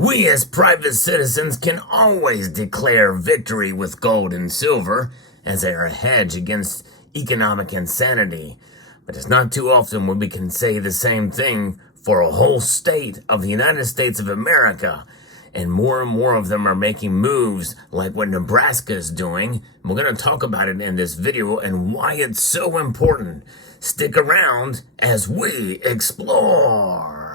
We as private citizens can always declare victory with gold and silver as they are a hedge against economic insanity. But it's not too often when we can say the same thing for a whole state of the United States of America. And more of them are making moves like what Nebraska is doing. We're going to talk about it in this video and why it's so important. Stick around as we explore.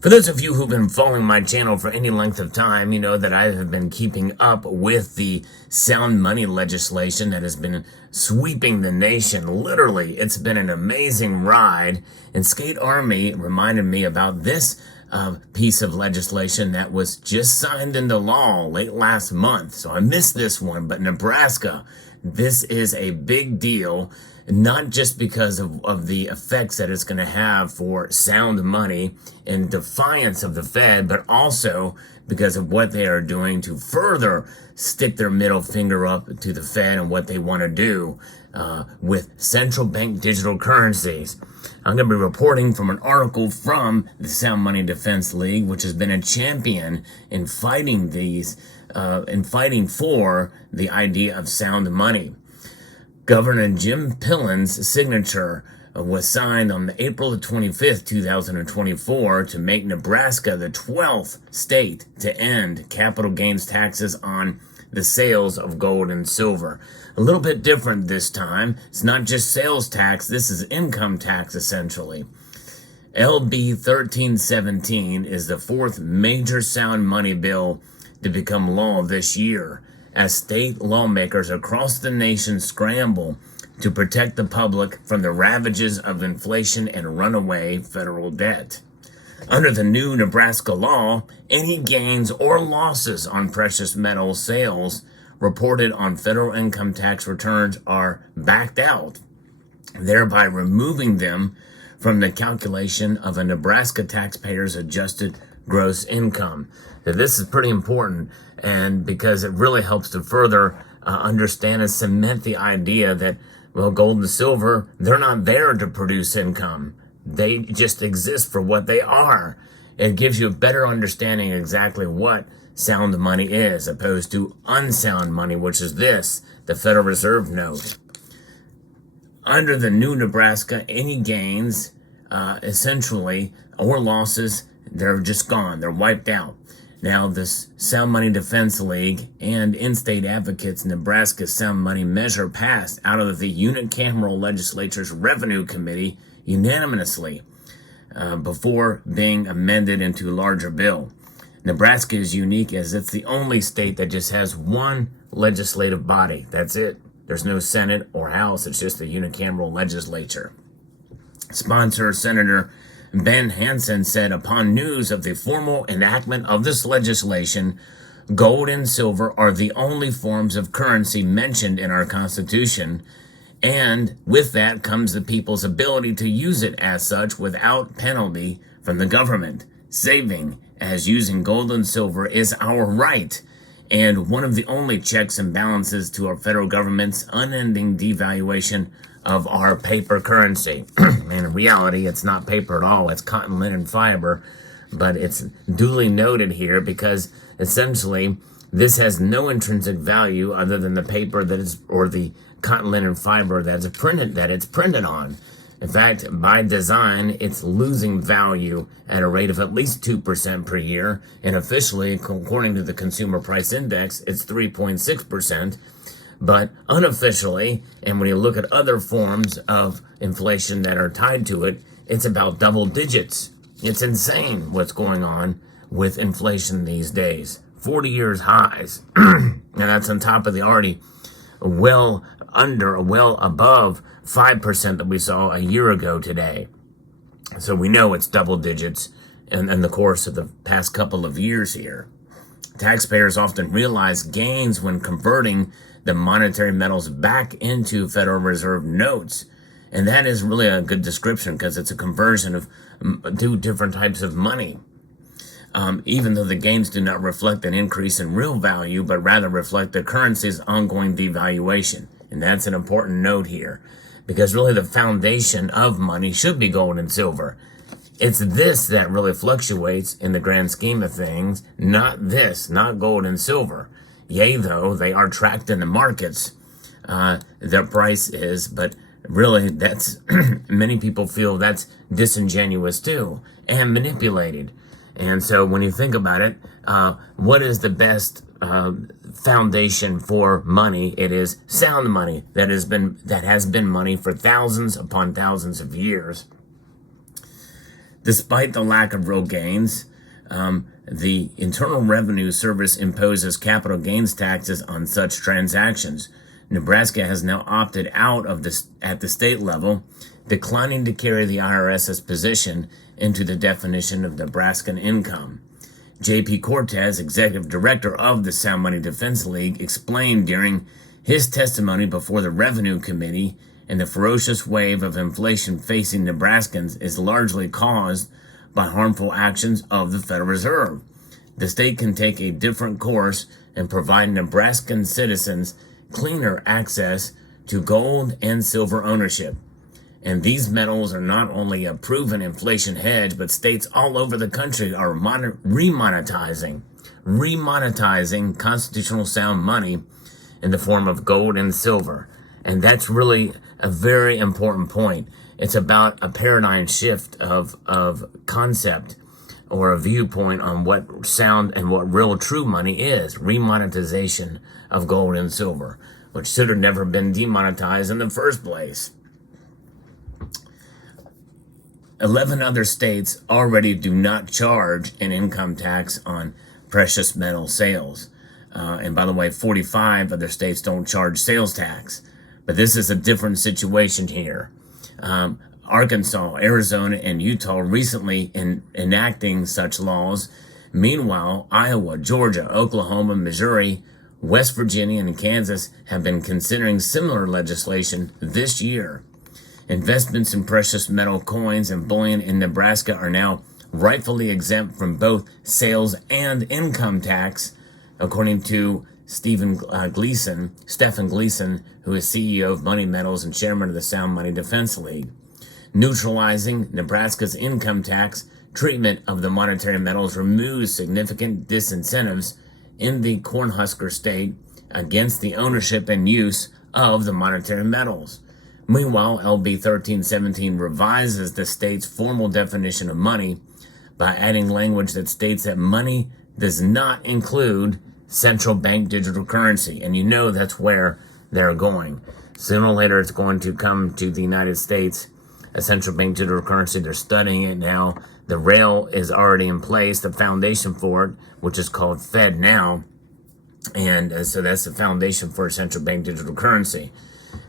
For those of you who've been following my channel for any length of time, you know that I have been keeping up with the sound money legislation that has been sweeping the nation. Literally, it's been an amazing ride. And Skate Army reminded me about this piece of legislation that was just signed into law late last month. So I missed this one, but Nebraska, this is a big deal. Not just because of the effects that it's going to have for sound money in defiance of the Fed, but also because of what they are doing to further stick their middle finger up to the Fed and what they want to do with central bank digital currencies. I'm going to be reporting from an article from the Sound Money Defense League, which has been a champion in fighting for the idea of sound money. Governor Jim Pillen's signature was signed on April 25th, 2024 to make Nebraska the 12th state to end capital gains taxes on the sales of gold and silver. A little bit different this time. It's not just sales tax, this is income tax essentially. LB 1317 is the fourth major sound money bill to become law this year, as state lawmakers across the nation scramble to protect the public from the ravages of inflation and runaway federal debt. Under the new Nebraska law, any gains or losses on precious metal sales reported on federal income tax returns are backed out, thereby removing them from the calculation of a Nebraska taxpayer's adjusted gross income. Now, this is pretty important, and because it really helps to further understand and cement the idea that, well, gold and silver, they're not there to produce income. They just exist for what they are. It gives you a better understanding exactly what sound money is, opposed to unsound money, which is this, the Federal Reserve note. Under the new Nebraska, any gains, essentially, or losses, they're just gone. They're wiped out. Now, this Sound Money Defense League and in-state advocates Nebraska Sound Money measure passed out of the unicameral legislature's Revenue Committee unanimously before being amended into a larger bill. Nebraska is unique as it's the only state that just has one legislative body. That's it. There's no Senate or House. It's just a unicameral legislature. Sponsor Senator Ben Hansen said, upon news of the formal enactment of this legislation, gold and silver are the only forms of currency mentioned in our Constitution, and with that comes the people's ability to use it as such without penalty from the government, saving as using gold and silver is our right, and one of the only checks and balances to our federal government's unending devaluation of our paper currency. In reality, it's not paper at all. It's cotton linen fiber, but it's duly noted here because essentially this has no intrinsic value other than the paper that is, or the cotton linen fiber that it's printed on. In fact, by design, it's losing value at a rate of at least 2% per year, and officially, according to the Consumer Price Index, it's 3.6%. But unofficially, and when you look at other forms of inflation that are tied to it, it's about double digits. It's insane what's going on with inflation these days. 40 years highs. And that's on top of the already well above 5% that we saw a year ago today. So we know it's double digits in the course of the past couple of years here. Taxpayers often realize gains when converting the monetary metals back into Federal Reserve notes. And that is really a good description because it's a conversion of two different types of money. Even though the gains do not reflect an increase in real value, but rather reflect the currency's ongoing devaluation. And that's an important note here. because really the foundation of money should be gold and silver. It's this that really fluctuates in the grand scheme of things, not this, not gold and silver. Yea, though, they are tracked in the markets, their price is, but really that's, many people feel that's disingenuous too, and manipulated. And so when you think about it, what is the best foundation for money? It is sound money that has been money for thousands upon thousands of years. Despite the lack of real gains, the Internal Revenue Service imposes capital gains taxes on such transactions. Nebraska has now opted out of this at the state level, declining to carry the IRS's position into the definition of Nebraskan income. J.P. Cortez, executive director of the Sound Money Defense League, explained during his testimony before the Revenue Committee, and the ferocious wave of inflation facing Nebraskans is largely caused by harmful actions of the Federal Reserve. The state can take a different course and provide Nebraskan citizens cleaner access to gold and silver ownership. And these metals are not only a proven inflation hedge, but states all over the country are remonetizing constitutional sound money in the form of gold and silver. And that's really a very important point. It's about a paradigm shift of concept or a viewpoint on what sound and what real true money is. Remonetization of gold and silver, which should have never been demonetized in the first place. 11 other states already do not charge an income tax on precious metal sales. And by the way, 45 other states don't charge sales tax. But this is a different situation here. Arkansas, Arizona, and Utah recently enacting such laws. Meanwhile, Iowa, Georgia, Oklahoma, Missouri, West Virginia, and Kansas have been considering similar legislation this year. Investments in precious metal coins and bullion in Nebraska are now rightfully exempt from both sales and income tax, according to Stephen Gleason, who is CEO of Money Metals and chairman of the Sound Money Defense League. Neutralizing Nebraska's income tax treatment of the monetary metals removes significant disincentives in the Cornhusker state against the ownership and use of the monetary metals. Meanwhile, LB 1317 revises the state's formal definition of money by adding language that states that money does not include central bank digital currency. And you know that's where they're going. Sooner or later, it's going to come to the United States, a central bank digital currency. They're studying it now. The rail is already in place, the foundation for it, which is called Fed now. And so that's the foundation for a central bank digital currency.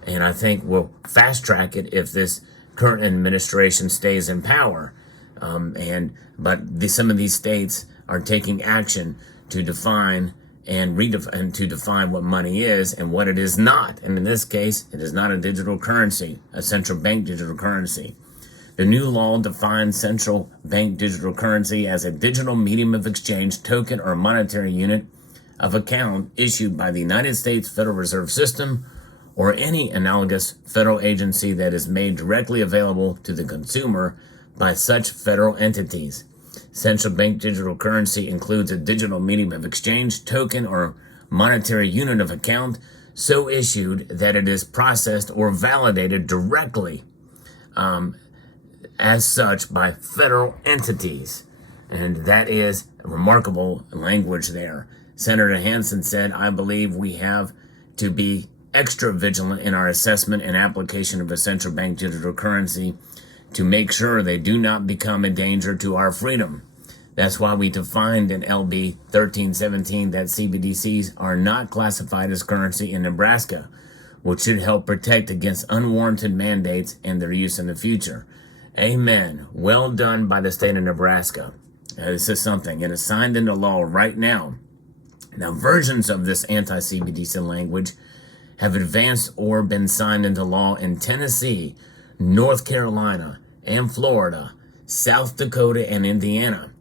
And I think we'll fast track it if this current administration stays in power. But some of these states are taking action to define and to define what money is and what it is not. And in this case, it is not a digital currency, a central bank digital currency. The new law defines central bank digital currency as a digital medium of exchange, token, or monetary unit of account issued by the United States Federal Reserve System or any analogous federal agency that is made directly available to the consumer by such federal entities. Central bank digital currency includes a digital medium of exchange, token, or monetary unit of account so issued that it is processed or validated directly as such by federal entities. And that is remarkable language there. Senator Hansen said, "I believe we have to be extra vigilant in our assessment and application of a central bank digital currency to make sure they do not become a danger to our freedom. That's why we defined in LB 1317 that CBDCs are not classified as currency in Nebraska, which should help protect against unwarranted mandates and their use in the future." Amen. Well done by the state of Nebraska. This is something. It is signed into law right now. Now, versions of this anti-CBDC language have advanced or been signed into law in Tennessee, North Carolina, and Florida, South Dakota, and Indiana.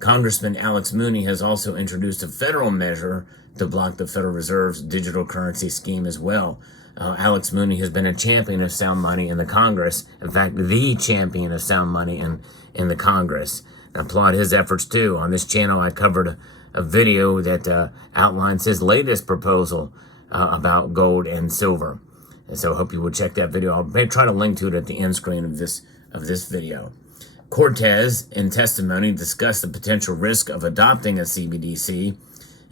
Congressman Alex Mooney has also introduced a federal measure to block the Federal Reserve's digital currency scheme as well. Alex Mooney has been a champion of sound money in the Congress. In fact, the champion of sound money in the Congress. I applaud his efforts too. On this channel, I covered a video that outlines his latest proposal about gold and silver. And so I hope you will check that video. I'll try to link to it at the end screen of this video. Cortez, in testimony, discussed the potential risk of adopting a CBDC,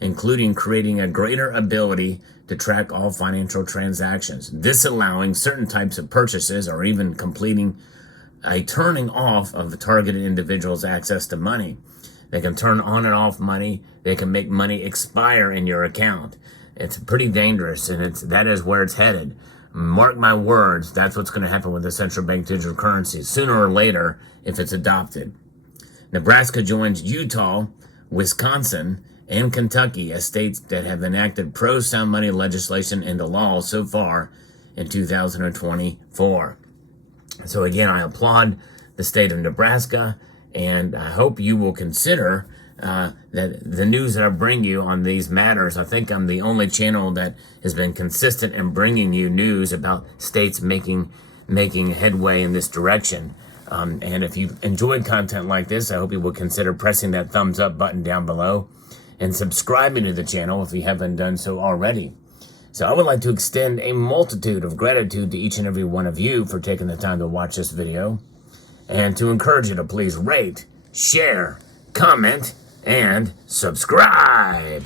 including creating a greater ability to track all financial transactions, disallowing certain types of purchases, or even completing a turning off of the targeted individual's access to money. They can turn on and off money. They can make money expire in your account. It's pretty dangerous, and that is where it's headed. Mark my words, that's what's going to happen with the central bank digital currencies, sooner or later, if it's adopted. Nebraska joins Utah, Wisconsin, and Kentucky as states that have enacted pro-sound money legislation into law so far in 2024. So again, I applaud the state of Nebraska, and I hope you will consider that the news that I bring you on these matters. I think I'm the only channel that has been consistent in bringing you news about states making headway in this direction. And if you enjoyed content like this, I hope you will consider pressing that thumbs up button down below and subscribing to the channel if you haven't done so already. So I would like to extend a multitude of gratitude to each and every one of you for taking the time to watch this video, and to encourage you to please rate, share, comment, and subscribe.